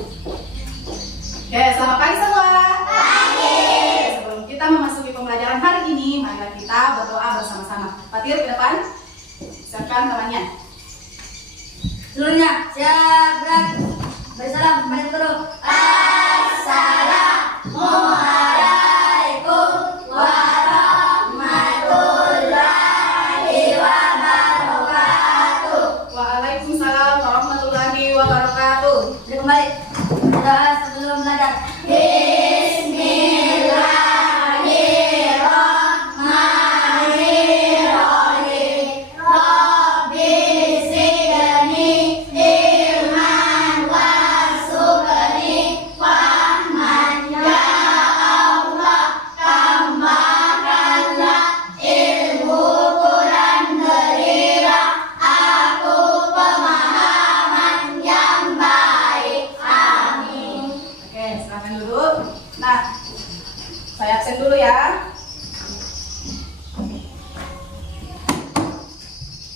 Oke, selamat pagi semua. Pagi. Sebelum kita memasuki pembelajaran hari ini, marilah kita berdoa bersama-sama. Fatir ke depan. Siapkan temannya. Seluruhnya siap gerak. Bersalam kepada guru. Assalamualaikum warahmatullahi wabarakatuh. Waalaikumsalam warahmatullahi wabarakatuh. Sudah kembali. Doa sebelum belajar. Bismillahirrahmanirrahim. Rabbi zidni ilman warzuqni fahman. Ya Allah, tambahkanlah ilmuku dan berilah aku pemahaman yang baik. Amin. Oke, silakan duduk. Nah, saya absen dulu ya.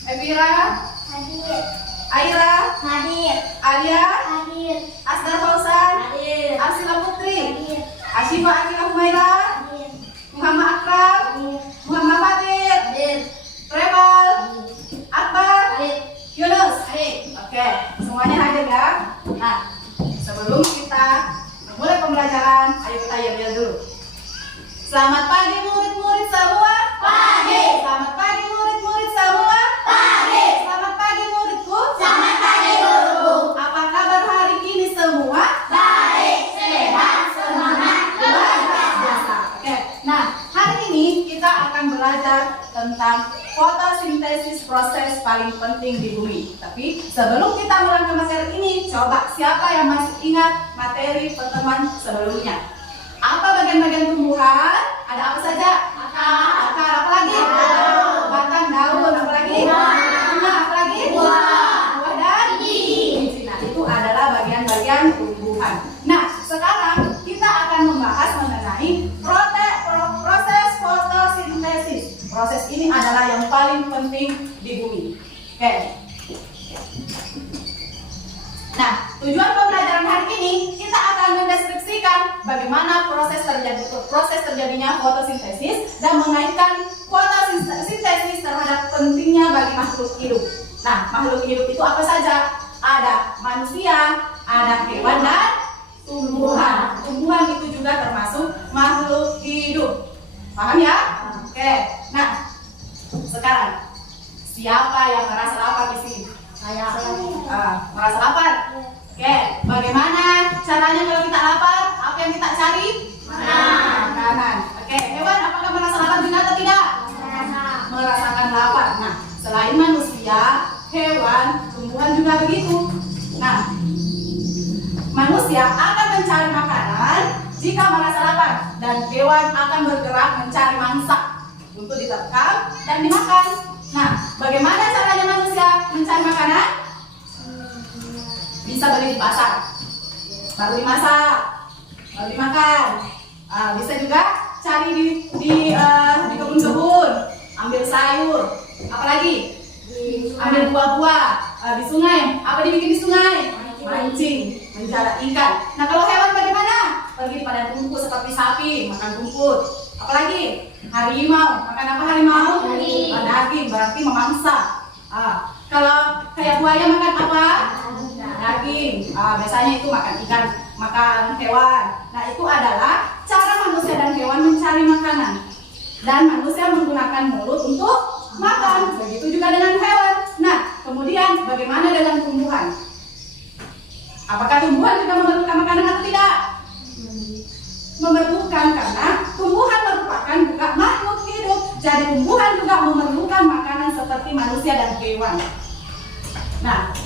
Evira, Hadir. Aira, Hadir. Alia, Hadir. Asdar Fausan, Hadir. Arsila Putri, Hadir. Asyifa Akila Humaira, Hadir. Muhammad Akram, Hadir. Muhammad Fatir, Hadir. Reval, Akbar, Hadir. Yunus. Hadir. Oke, semuanya hadir ya. Nah, sebelum kita mulai pembelajaran, ayo kita yel-yel dulu. Selamat pagi murid-murid semua. Pagi. Selamat pagi murid-murid semua. Pagi. Selamat pagi muridku. Selamat pagi guruku. Apa kabar hari ini semua? Baik, sehat, semangat, luar biasa. Oke, nah hari ini kita akan belajar tentang fotosintesis, proses paling penting di bumi. Tapi sebelum kita mulai ke materi ini, coba siapa yang masih ingat materi pertemuan sebelumnya? Apa bagian-bagian tumbuhan? Ada apa saja? Akar, apa lagi? Batang, daun, apa lagi? Bunga, apa lagi? Buah dan biji. Nah, itu adalah bagian-bagian tumbuhan. Nah, sekarang kita akan membahas mengenai proses fotosintesis. Proses ini adalah yang paling penting di bumi. Oke. Nah, tujuan pembelajaran hari ini kita akan mendeskripsikan bagaimana proses terjadinya fotosintesis dan mengaitkan fotosintesis terhadap pentingnya bagi makhluk hidup. Nah, makhluk hidup itu apa saja? Ada manusia, ada hewan dan tumbuhan. Tumbuhan itu juga termasuk makhluk hidup. Paham ya? Oke. Nah, sekarang siapa yang merasa lapar di sini? Saya. Merasa lapar? Oke, bagaimana caranya kalau kita lapar? Apa yang kita cari? Makanan. Oke, hewan apakah merasa lapar juga atau tidak? Merasakan lapar. Nah, selain manusia, hewan, tumbuhan juga begitu. Nah, manusia akan mencari makanan jika merasa lapar, dan hewan akan bergerak mencari mangsa untuk diterkam dan dimakan. Nah, bagaimana caranya manusia mencari makanan? Bisa beli di pasar, baru dimasak, baru dimakan. Bisa juga cari di kebun-kebun, ambil sayur, apalagi ambil buah-buah di sungai. Apa dibikin di sungai? Mancing, menjala ikan. Nah, kalau hewan bagaimana? Pergi di padang rumput seperti sapi, makan rumput. Apalagi harimau, makan apa harimau? Daging. Daging, berarti memangsa. Kalau kayak buaya makan apa? Daging. Biasanya itu makan ikan, makan hewan. Nah, itu adalah cara manusia dan hewan mencari makanan. Dan manusia menggunakan mulut untuk makan. Begitu juga dengan hewan. Nah, kemudian bagaimana dengan tumbuhan? Apakah tumbuhan juga memerlukan makanan atau tidak? Memerlukan, karena tumbuhan merupakan juga makhluk hidup. Jadi tumbuhan juga memerlukan makanan seperti manusia dan hewan. Nah,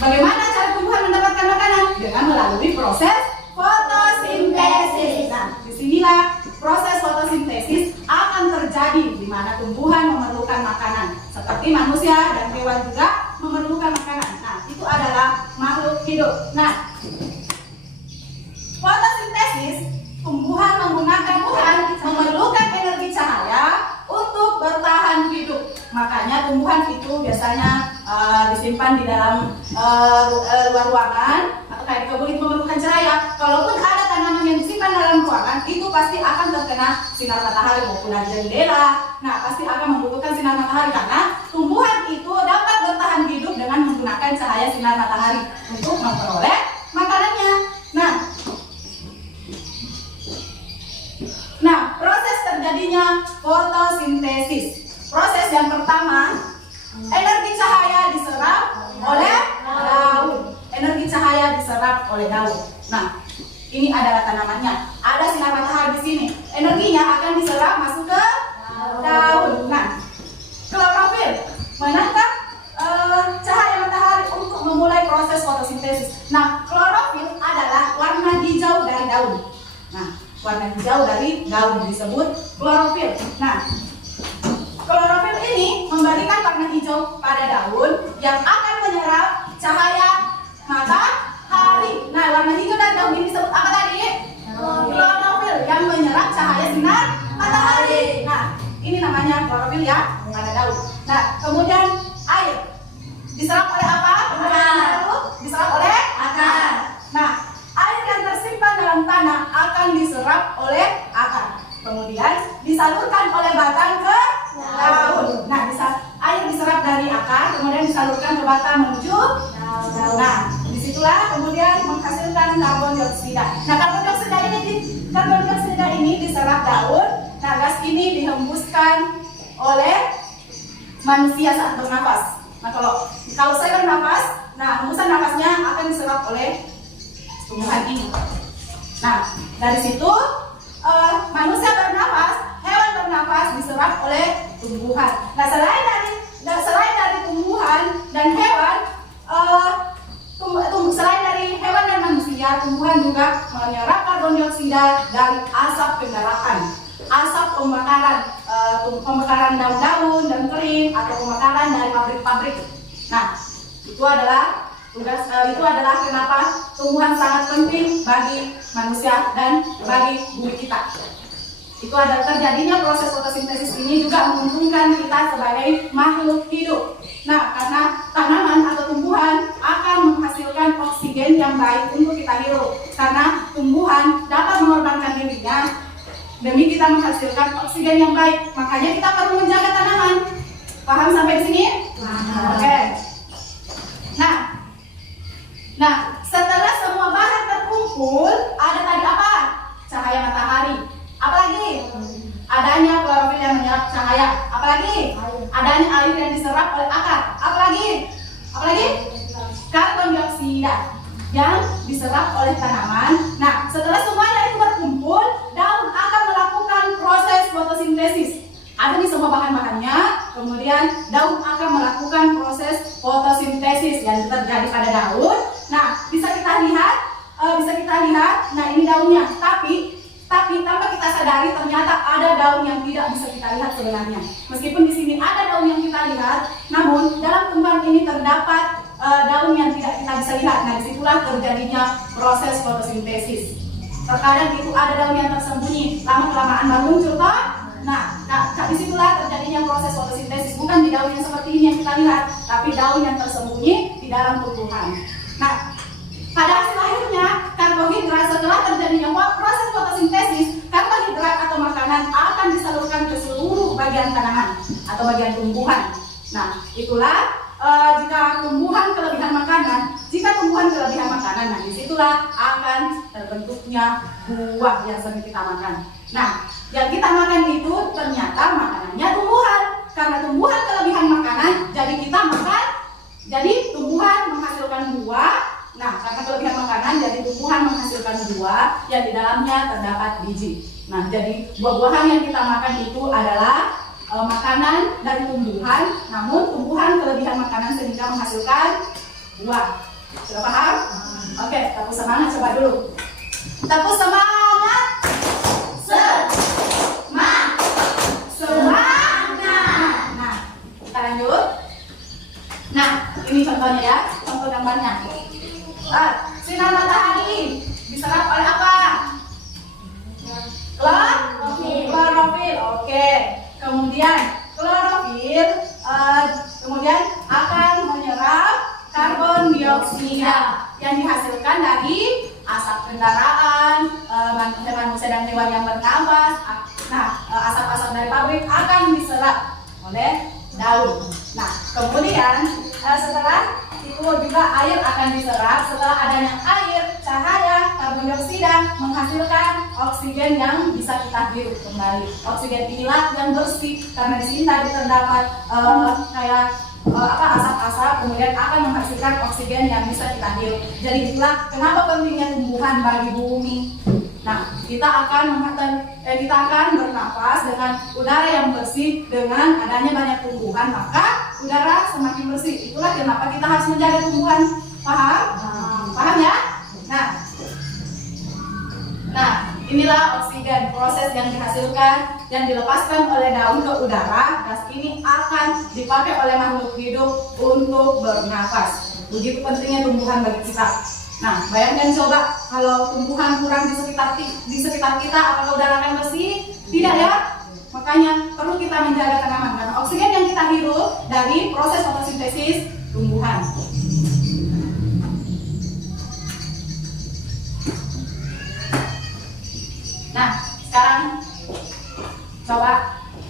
bagaimana cara tumbuhan mendapatkan makanan? Dengan melalui proses fotosintesis. Nah, disinilah proses fotosintesis akan terjadi di mana tumbuhan memerlukan makanan, seperti manusia dan hewan juga memerlukan makanan. Nah, itu adalah makhluk hidup. Nah, fotosintesis, tumbuhan memerlukan energi cahaya untuk bertahan hidup. Makanya tumbuhan itu biasanya disimpan di dalam luar ruangan atau kayak di kebun itu memerlukan cahaya. Kalaupun ada tanaman yang disimpan dalam ruangan, itu pasti akan terkena sinar matahari maupun dari jendela. Nah, pasti akan membutuhkan sinar matahari karena tumbuhan itu dapat bertahan hidup dengan menggunakan cahaya sinar matahari untuk memperoleh makanannya. Nah, proses terjadinya fotosintesis. Proses yang pertama, energi cahaya diserap oleh daun. Energi cahaya diserap oleh daun. Nah, ini adalah tanamannya. Ada sinar matahari di sini. Energinya akan diserap masuk ke daun. Nah, klorofil menangkap cahaya matahari untuk memulai proses fotosintesis. Nah, klorofil adalah warna hijau dari daun. Nah, warna hijau dari daun disebut klorofil. Nah, klorofil ini memberikan warna hijau pada daun yang akan menyerap cahaya matahari. Nah, warna hijau dari daun ini disebut apa tadi? Klorofil yang menyerap cahaya sinar matahari. Nah, ini namanya klorofil ya pada daun. Nah, kemudian air diserap oleh apa? Diserap oleh akar. Nah, air yang tersimpan dalam tanah akan diserap oleh akar. Kemudian disalurkan oleh batang ke daun. Nah, air diserap dari akar, kemudian disalurkan ke batang menuju daun. Nah, disitulah kemudian menghasilkan karbon dioksida. Nah, karbon dioksida ini diserap daun. Nah, gas ini dihembuskan oleh manusia saat bernafas. Nah, kalau saya bernafas, nah hembusan nafasnya akan diserap oleh tumbuhan ini. Nah, dari situ manusia bernafas, hewan bernafas diserap oleh tumbuhan. Nah, selain dari tumbuhan dan hewan, selain dari hewan dan manusia, tumbuhan juga menyerap karbon dioksida dari asap kendaraan, asap pembakaran daun-daun dan kering atau pembakaran dari pabrik-pabrik. Nah, itu adalah kenapa tumbuhan sangat penting bagi manusia dan bagi bumi kita. Itu adalah terjadinya proses fotosintesis ini juga menguntungkan kita sebagai makhluk hidup. Nah, karena tanaman atau tumbuhan akan menghasilkan oksigen yang baik untuk kita hirup. Karena tumbuhan dapat mengorbankan dirinya demi kita menghasilkan oksigen yang baik. Makanya kita perlu menjaga tanaman. Paham sampai di sini? Oke. Nah, setelah semua bahan terkumpul, ada tadi apa? Cahaya matahari. Apalagi? Adanya klorofil yang menyerap cahaya. Apalagi? Adanya air yang diserap oleh akar. Apalagi? Karbon dioksida yang diserap oleh tanaman. Nah, setelah semuanya itu berkumpul, daun akan melakukan proses fotosintesis. Ada di semua bahan-bahannya, kemudian daun akan melakukan proses fotosintesis yang terjadi pada daun. Nah, bisa kita lihat, nah ini daunnya. Tapi tanpa kita sadari ternyata ada daun yang tidak bisa kita lihat sebenarnya. Meskipun di sini ada daun yang kita lihat, namun dalam tumbuhan ini terdapat daun yang tidak kita bisa lihat. Nah, disitulah terjadinya proses fotosintesis. Terkadang itu ada daun yang tersembunyi, lama-kelamaan baru muncul toh. Nah, disitulah terjadinya proses fotosintesis, bukan di daun yang seperti ini yang kita lihat, tapi daun yang tersembunyi di dalam tumbuhan. Nah, pada hasil akhirnya, karbohidrat setelah terjadinya proses fotosintesis, karbohidrat atau makanan akan disalurkan ke seluruh bagian tanaman atau bagian tumbuhan. Nah, itulah jika tumbuhan kelebihan makanan, nah disitulah akan terbentuknya buah yang sering kita makan. Nah, yang kita makan itu ternyata makanannya tumbuhan. Karena tumbuhan kelebihan makanan, jadi tumbuhan menghasilkan buah. Nah, karena kelebihan makanan, jadi tumbuhan menghasilkan buah yang di dalamnya terdapat biji. Nah, jadi buah-buahan yang kita makan itu adalah makanan dari tumbuhan, namun tumbuhan kelebihan makanan sehingga menghasilkan buah. Sudah paham? Oke, tepuk semangat coba dulu. Tepuk semangat. Semangat. Nah, kita lanjut. Nah, ini contohnya ya, contoh gambarnya. Sinar matahari diserap oleh apa? Klorofil. Oke. Kemudian klorofil kemudian akan menyerap karbon dioksida yang dihasilkan dari asap kendaraan, manusia dan hewan yang bernafas. Nah, asap-asap dari pabrik akan diserap oleh daun. Nah, kemudian setelah itu juga air akan diserap. Setelah adanya air, cahaya, karbon dioksida menghasilkan oksigen yang bisa kita hirup kembali. Oksigen inilah yang bersih karena di sini tadi terdapat asap-asap, kemudian akan menghasilkan oksigen yang bisa kita hirup. Jadi itulah kenapa pentingnya tumbuhan bagi bumi. Nah, kita akan bernafas dengan udara yang bersih. Dengan adanya banyak tumbuhan, maka udara semakin bersih. Itulah kenapa kita harus menjaga tumbuhan. Paham? Paham ya? Nah, inilah oksigen, proses yang dihasilkan dan dilepaskan oleh daun ke udara. Gas ini akan dipakai oleh makhluk hidup untuk bernafas. Begitu pentingnya tumbuhan bagi kita. Nah, bayangkan coba kalau tumbuhan kurang di sekitar kita, apakah udara akan bersih? Tidak ya? Makanya perlu kita menjaga tanaman karena oksigen yang kita hirup dari proses fotosintesis tumbuhan. Nah, sekarang coba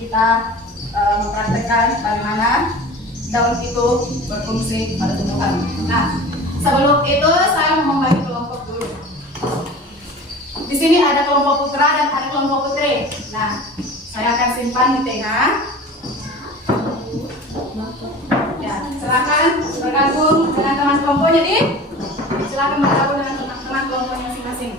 kita mempraktekkan bagaimana daun itu berfungsi pada tumbuhan. Nah, sebelum itu saya mau membagi kelompok dulu. Di sini ada kelompok putra dan ada kelompok putri. Nah, saya akan simpan di tengah. Ya, silakan bergabung dengan teman kelompok. Jadi, silakan bergabung dengan teman-teman kelompoknya masing-masing.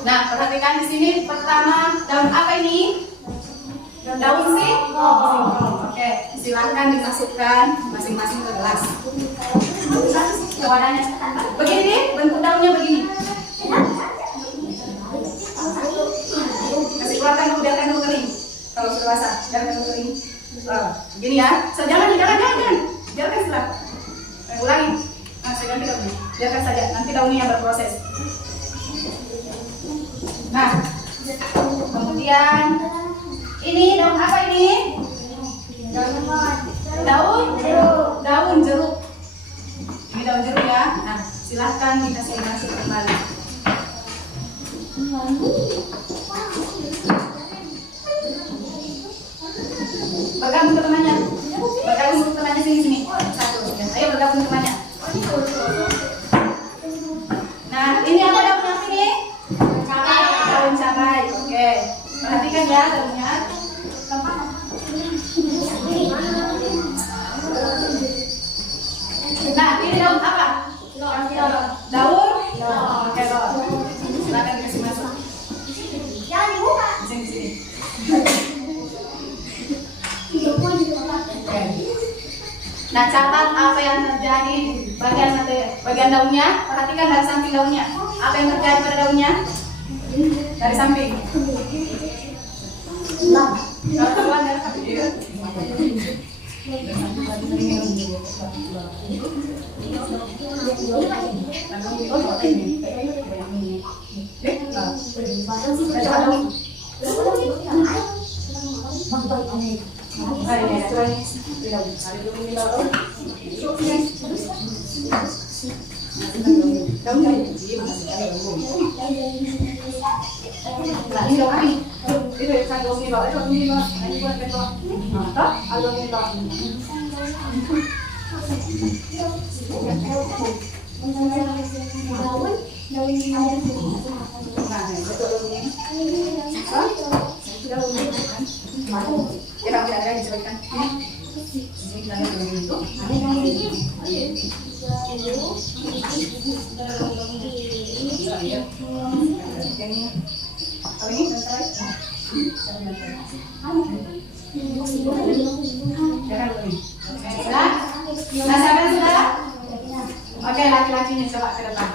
Nah, perhatikan di sini pertama daun apa ini? Daun singkong. Oke, silakan dimasukkan masing-masing ke gelas. Wadahnya begini nih, bentuk daunnya begini. Kasih keluarkan dulu, biarkan dulu kering. Kalau sudah basah, biarkan dulu kering. Begini ya. Jangan. Biarkan silakan. Ulangi. Nah, saya ganti daunnya. Biarkan saja. Nanti daunnya yang berproses. Nah, kemudian ini daun apa ini? Daun jeruk. Ini daun jeruk ya. Nah, silahkan dikasih masuk kembali. Bergabung ke temannya. Bergabung ke temannya sini. Satu. Ayo bergabung ke temannya. Nah, ini apa daunnya ini? Daun cabai. Oke. Perhatikan ya daunnya. Nah, ini daun apa? Daun? Oke, silakan dikasih masuk. Jangan dibuka. Di sini. Nah, catat apa yang terjadi bagian daunnya. Perhatikan dari samping daunnya. Apa yang terjadi pada daunnya? Dari samping. Keluar dari samping. Sudah? Nah, siapa yang sudah? Oke, laki-lakinya coba ke depan.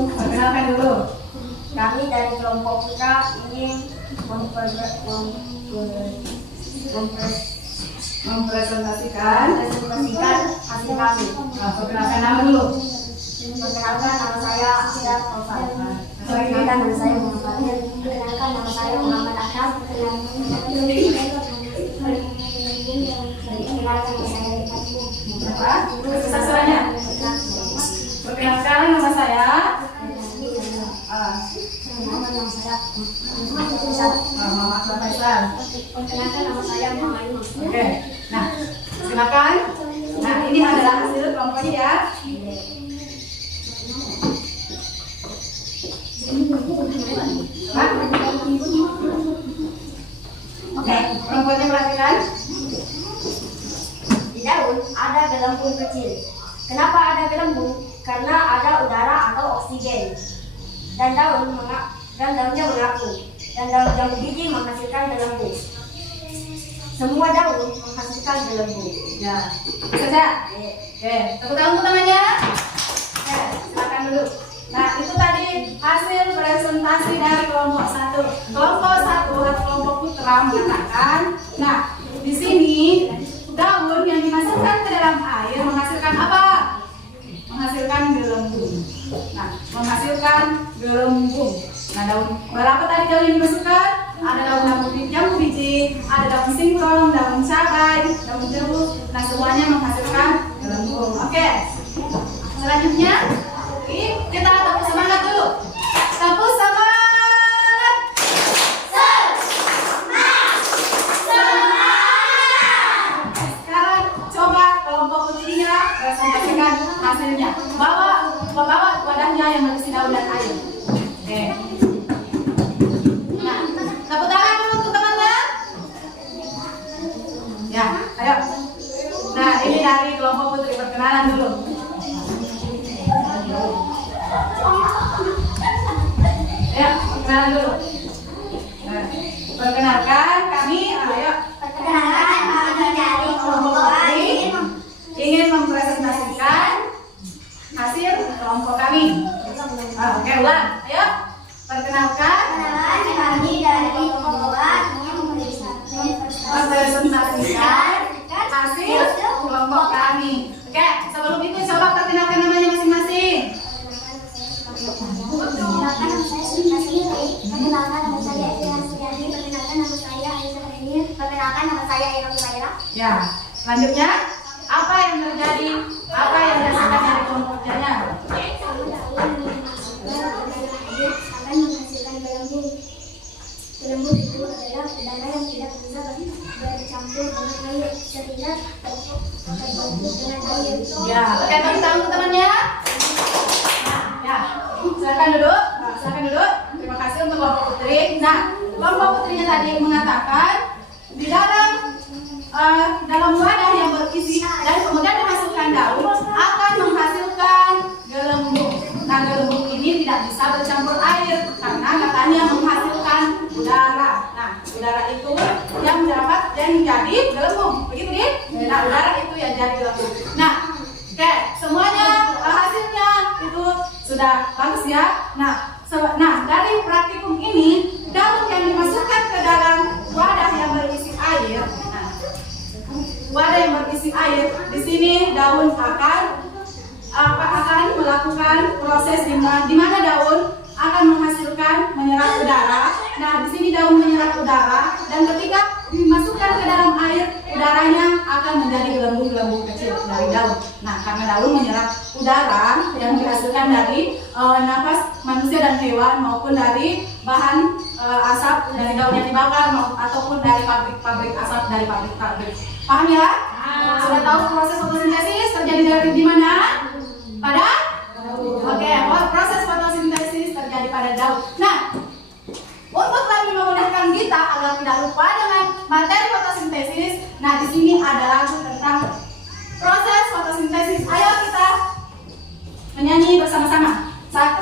Perkenalkan dulu. Kami dari kelompok putra ingin mempresentasikan hasil kami. Nah, perkenalkan nama dulu. Perkenalkan nama saya Sirat Taufan. Perkenalkan nama saya Muhammad. Perkenalkan nama saya Muhammad Ashraf. Perkenalkan nama saya Apa? Besar suaranya. Perkenalkan nama saya Muhammad Faisal. Perkenalkan nama saya Muhammad Imam. Oke. Nah, silakan. Nah, ini adalah hasil kelompoknya ya. Oke, kelompoknya perhatikan. Di daun ada gelembung kecil. Kenapa ada gelembung? Karena ada udara atau oksigen. Dan daunnya mengapung. Dan daun jambu biji menghasilkan gelembung. Semua daun menghasilkan gelembung. Ya, bisa. Oke, tepuk tangan untuk tangannya. Oke, silakan dulu. Nah, itu tadi hasil presentasi dari kelompok 1. Kelompok 1 atau kelompok putra mengatakan, nah, di sini daun yang dimasukkan ke dalam air menghasilkan apa? Menghasilkan gelembung. Nah, menghasilkan gelembung. Nah, daun berapa tadi daun yang dimasukkan? Ada daun jambu biji, ada daun singkong, daun cabai, daun jeruk. Nah, semuanya menghasilkan gelembung. Oke. Selanjutnya, kita tepuk semangat dulu. Tepuk semangat. Sekarang coba kelompok putrinya presentasikan hasilnya. Bawa wadahnya yang berisi daun dan air. Oke. Nah, tepuk tangan dulu untuk temannya. Ya, ayo. Nah, ini dari kelompok putri, perkenalan dulu. Ya, perkenalan dulu. Nah, perkenalkan kami, ayo. Perkenalkan kami dari kelompok putri ingin mempresentasikan hasil kelompok kami. Oke, ulang. Ayo. Perkenalkan kami dari kelompok mempresentasikan hasil kelompok kami. Oke, sebelum itu coba perkenalkan namanya masing-masing. Perkenalkan nama saya Sinta Siri. Perkenalkan nama saya Etian Suyadi. Perkenalkan nama saya Aisyah Renir. Perkenalkan nama saya Ira Mubaira. Ya, selanjutnya apa yang terjadi? Apa yang dirasakan dari kelompok kerjanya? Akan menghasilkan gelembung. Gelembung itu adalah udara yang tidak bisa bercampur dengan air sehingga terbentuk dengan air. Ya, oke, tepuk tangan untuk temannya. Ya, silakan duduk. Nah, silakan duduk. Terima kasih untuk kelompok putri. Nah, kelompok putrinya tadi mengatakan di dalam wadah yang berisi dan kemudian dimasukkan daun akan menghasilkan gelembung. Nah, gelembung ini tidak bisa bercampur air karena katanya menghasilkan udara. Nah, udara itu yang dapat dan jadi gelembung. Begitu nih? Nah, udara itu yang jadi gelembung. Nah, oke, semuanya hasilnya itu sudah bagus ya. Nah, dari praktikum ini daun yang dimasukkan ke dalam wadah yang berisi air. Nah, wadah yang berisi air, di sini daun akan melakukan proses di mana daun akan menyerap udara. Nah, di sini daun menyerap udara dan ketika dimasukkan ke dalam air, udaranya akan menjadi gelembung-gelembung kecil dari daun. Nah, karena daun menyerap udara yang dihasilkan dari nafas manusia dan hewan maupun dari bahan asap dari daun yang dibakar ataupun dari pabrik asap dari pabrik. Paham ya? Sudah tahu proses fotosintesis terjadi di mana? Pada? Oke, proses fotosintesis terjadi pada daun. Nah, untuk lebih memudahkan kita agar tidak lupa dengan materi fotosintesis bersama-sama. 1,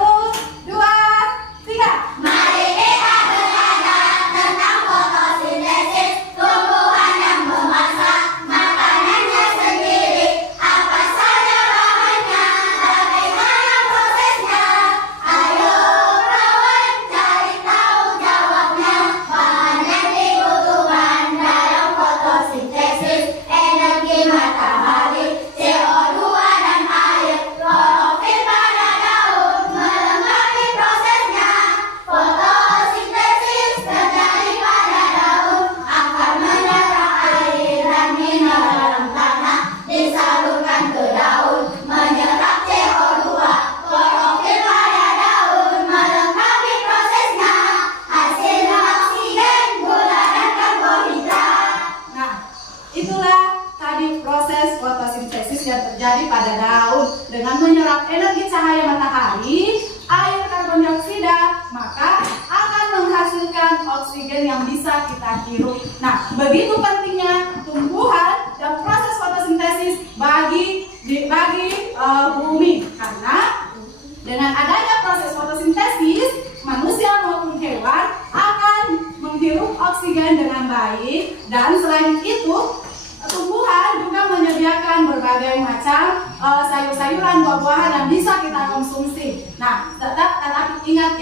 2, 3. Mari kita belajar tentang fotosintesis, tumbuhan yang memasak makanannya sendiri. Apa saja bahannya, bagaimana prosesnya? Ayo kawan cari tahu jawabnya. Bahan yang dibutuhkan dalam fotosintesis: energi matahari, CO2 dan air, klorofil pada daun melengkapi prosesnya. Fotosintesis terjadi pada daun, akan menyerap air dan mineral dalam tanah, disalurkan ke daun, menyerap CO2, klorofil pada daun melengkapi prosesnya. Hasilnya oksigen, gula dan karbohidrat. Nah, itulah tadi proses fotosintesis yang terjadi pada daun dengan menyerap energi cahaya matahari, air, karbon dioksida, maka akan menghasilkan oksigen yang bisa kita hirup. Nah, begitu pentingnya tumbuhan dan proses fotosintesis bagi bumi, karena dengan adanya proses fotosintesis, manusia maupun hewan akan menghirup oksigen dengan baik, dan selain itu tumbuhan juga menyediakan berbagai macam sayur-sayuran, buah-buahan yang bisa kita konsumsi. Nah, tetapi ingat,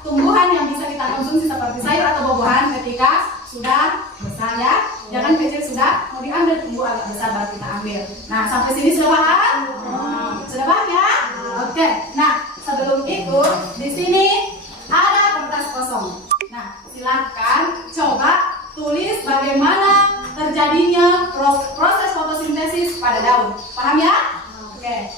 tumbuhan yang bisa kita konsumsi seperti sayur atau buah-buahan ketika sudah besar ya. Jangan kecil sudah mau diambil, tunggu agak besar baru kita ambil. Nah, sampai sini sudah paham? Sudah paham ya? Oke. Nah, sebelum itu di sini ada kertas kosong. Nah, silakan coba tulis bagaimana terjadinya proses fotosintesis pada daun. Paham ya? Oke.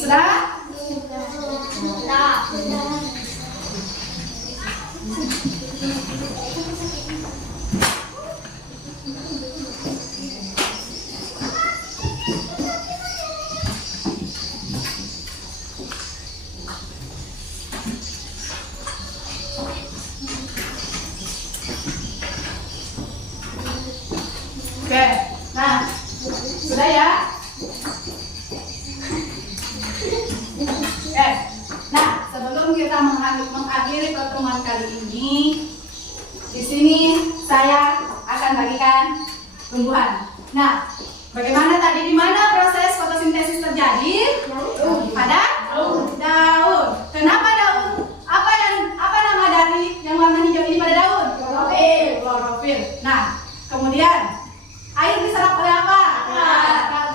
Sudah? Oke. Nah, sudah ya? Nah, sebelum kita mengakhiri pertemuan kali ini, di sini saya akan bagikan tumbuhan. Nah, bagaimana tadi, di mana proses fotosintesis terjadi? Pada daun. Kenapa daun? Apa nama dari yang warna hijau ini pada daun? Klorofil. Nah, kemudian air diserap oleh apa?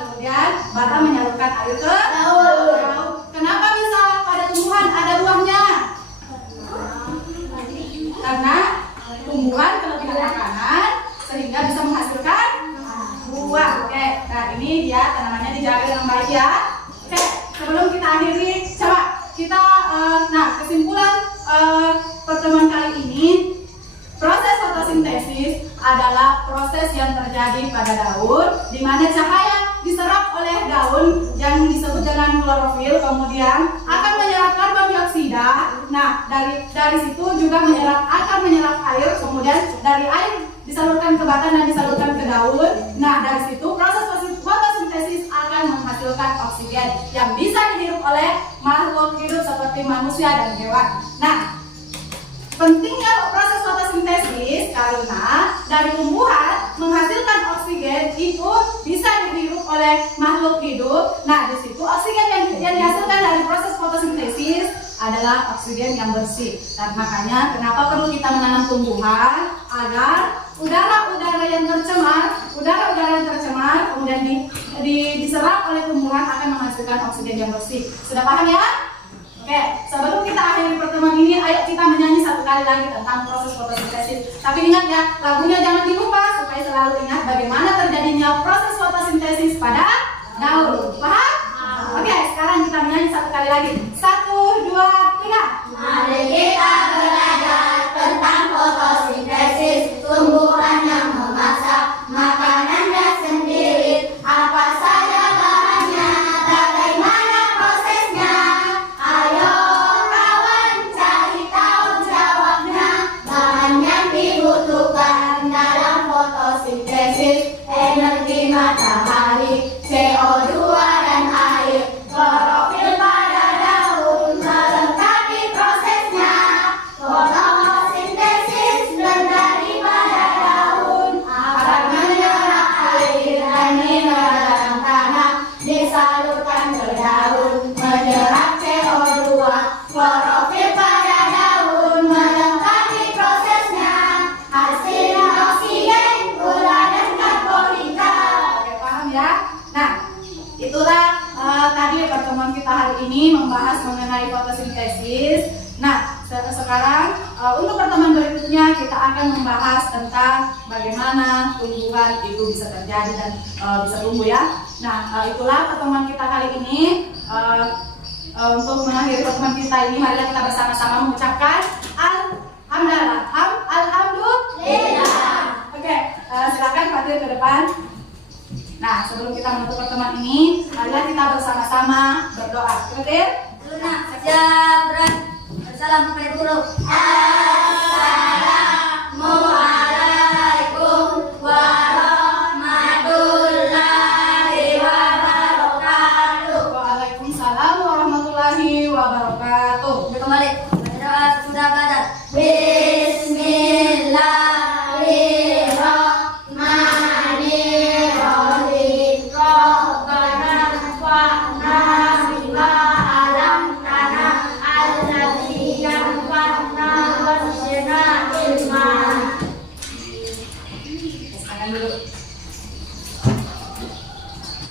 Kemudian batang menyalurkan air ke daun. Kenapa bisa pada tumbuhan ada buahnya? Karena tumbuhan kelebihan makanan sehingga bisa menghasilkan buah. Oke, nah ini dia tanamannya dijaga dengan baik ya. Oke, sebelum kita akhiri, coba kita kesimpulan pertemuan kali ini. Proses fotosintesis adalah proses yang terjadi pada daun, di mana cahaya diserap oleh daun yang disebut dengan klorofil, kemudian akan menyerap karbon dioksida. Nah, dari situ juga akan menyerap air, kemudian dari air disalurkan ke batang dan disalurkan ke daun. Nah, dari situ proses fotosintesis akan menghasilkan oksigen yang bisa dihirup oleh makhluk hidup seperti manusia dan hewan. Nah, pentingnya proses fotosintesis karena dari tumbuhan menghasilkan oksigen itu bisa dihirup oleh makhluk hidup. Nah, di situ oksigen yang dihasilkan dari proses fotosintesis adalah oksigen yang bersih. Dan makanya kenapa perlu kita menanam tumbuhan, agar udara-udara yang tercemar kemudian diserap oleh tumbuhan akan menghasilkan oksigen yang bersih. Sudah paham ya? Oke, sebelum kita akhiri pertemuan ini, ayo kita menyanyi satu kali lagi tentang proses fotosintesis. Tapi ingat ya, lagunya jangan dilupa supaya selalu ingat bagaimana terjadinya proses fotosintesis pada daun. Paham? Oke, sekarang kita menyanyi satu kali lagi. 1, 2, 3. Mari kita belajar tentang fotosintesis, tumbuhan yang memasak makanannya sendiri. Apa saja bahannya, bagaimana prosesnya? Ayo kawan cari tahu jawabnya. Bahan yang dibutuhkan dalam fotosintesis: energi matahari, CO2 dan air. Klorofil pada daun melengkapi prosesnya. Fotosintesis dari pada daun akan menyerap air dan mineral dalam tanah, disalurkan ke daun, menyerap CO2. Klorofil pada daun melengkapi prosesnya, hasilnya oksigen, gula dan karbonida. Oke, paham ya? Nah, itulah tadi pertemuan kita hari ini membahas mengenai fotosintesis. Nah, sekarang untuk pertemuan berikutnya kita akan membahas tentang bagaimana tumbuhan itu bisa terjadi dan bisa tumbuh ya. Nah, itulah pertemuan kita kali ini. Untuk mengakhiri pertemuan kita ini, marilah kita bersama-sama mengucapkan alhamdulillah. Alhamdulillah. Oke, silakan hadir ke depan. Nah, sebelum kita menutup pertemuan ini, marilah kita bersama-sama berdoa. Betul? Lunak, saja berat. Salam kepada guru.